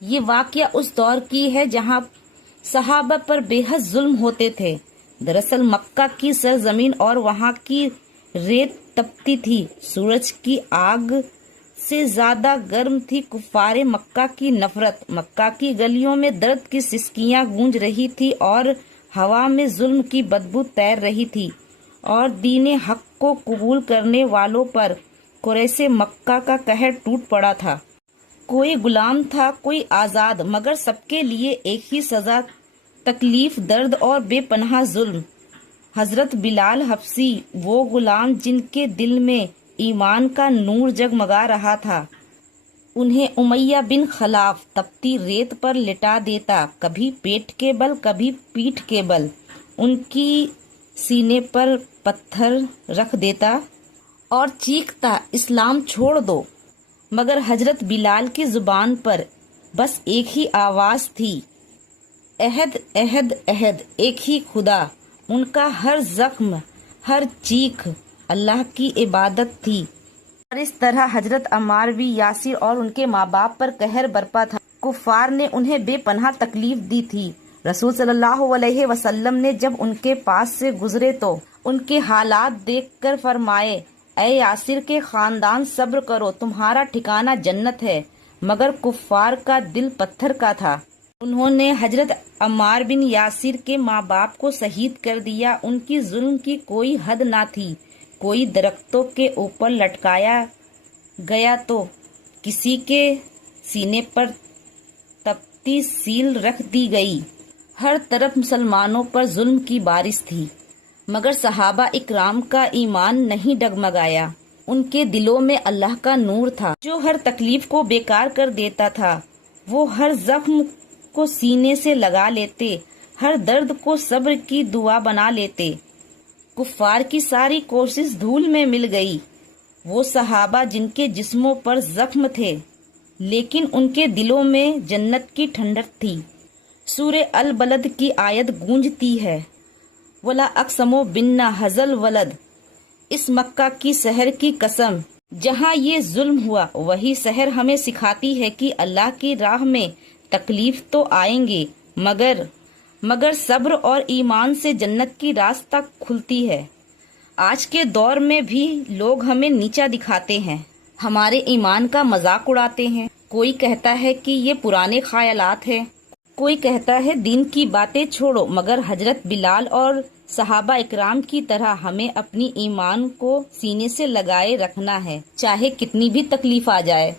یہ واقعہ اس دور کی ہے جہاں صحابہ پر بے حد ظلم ہوتے تھے۔ دراصل مکہ کی سرزمین اور وہاں کی ریت تپتی تھی، سورج کی آگ سے زیادہ گرم تھی کفار مکہ کی نفرت۔ مکہ کی گلیوں میں درد کی سسکیاں گونج رہی تھی اور ہوا میں ظلم کی بدبو تیر رہی تھی، اور دین حق کو قبول کرنے والوں پر قریش مکہ کا قہر ٹوٹ پڑا تھا۔ کوئی غلام تھا، کوئی آزاد، مگر سب کے لیے ایک ہی سزا، تکلیف، درد اور بے پناہ ظلم۔ حضرت بلال حبشی، وہ غلام جن کے دل میں ایمان کا نور جگمگا رہا تھا، انہیں امیہ بن خلف تپتی ریت پر لٹا دیتا، کبھی پیٹ کے بل کبھی پیٹھ کے بل ان کی سینے پر پتھر رکھ دیتا اور چیختا، اسلام چھوڑ دو۔ مگر حضرت بلال کی زبان پر بس ایک ہی آواز تھی، عہد عہد عہد، ایک ہی خدا۔ ان کا ہر زخم، ہر چیخ اللہ کی عبادت تھی، اور اس طرح حضرت عمار بن یاسر اور ان کے ماں باپ پر قہر برپا تھا۔ کفار نے انہیں بے پناہ تکلیف دی تھی۔ رسول صلی اللہ علیہ وسلم نے جب ان کے پاس سے گزرے تو ان کے حالات دیکھ کر فرمائے، اے یاسر کے خاندان، صبر کرو، تمہارا ٹھکانہ جنت ہے۔ مگر کفار کا دل پتھر کا تھا۔ انہوں نے حضرت عمار بن یاسر کے ماں باپ کو شہید کر دیا۔ ان کی ظلم کی کوئی حد نہ تھی، کوئی درختوں کے اوپر لٹکایا گیا تو کسی کے سینے پر تپتی سیل رکھ دی گئی۔ ہر طرف مسلمانوں پر ظلم کی بارش تھی، مگر صحابہ اکرام کا ایمان نہیں ڈگمگایا۔ ان کے دلوں میں اللہ کا نور تھا جو ہر تکلیف کو بیکار کر دیتا تھا۔ وہ ہر زخم کو سینے سے لگا لیتے، ہر درد کو صبر کی دعا بنا لیتے۔ کفار کی ساری کوشش دھول میں مل گئی۔ وہ صحابہ جن کے جسموں پر زخم تھے لیکن ان کے دلوں میں جنت کی ٹھنڈک تھی۔ سورہ البلد کی آیت گونجتی ہے، وَلَا أَقْسَمُ بِالنَّهْزِ الْوَلَدِ، اس مکہ کی شہر کی قسم جہاں یہ ظلم ہوا۔ وہی شہر ہمیں سکھاتی ہے کہ اللہ کی راہ میں تکلیف تو آئیں گے، مگر صبر اور ایمان سے جنت کی راستہ کھلتی ہے۔ آج کے دور میں بھی لوگ ہمیں نیچا دکھاتے ہیں، ہمارے ایمان کا مذاق اڑاتے ہیں۔ کوئی کہتا ہے کہ یہ پرانے خیالات ہیں، کوئی کہتا ہے دین کی باتیں چھوڑو، مگر حضرت بلال اور صحابہ اکرام کی طرح ہمیں اپنی ایمان کو سینے سے لگائے رکھنا ہے، چاہے کتنی بھی تکلیف آ جائے۔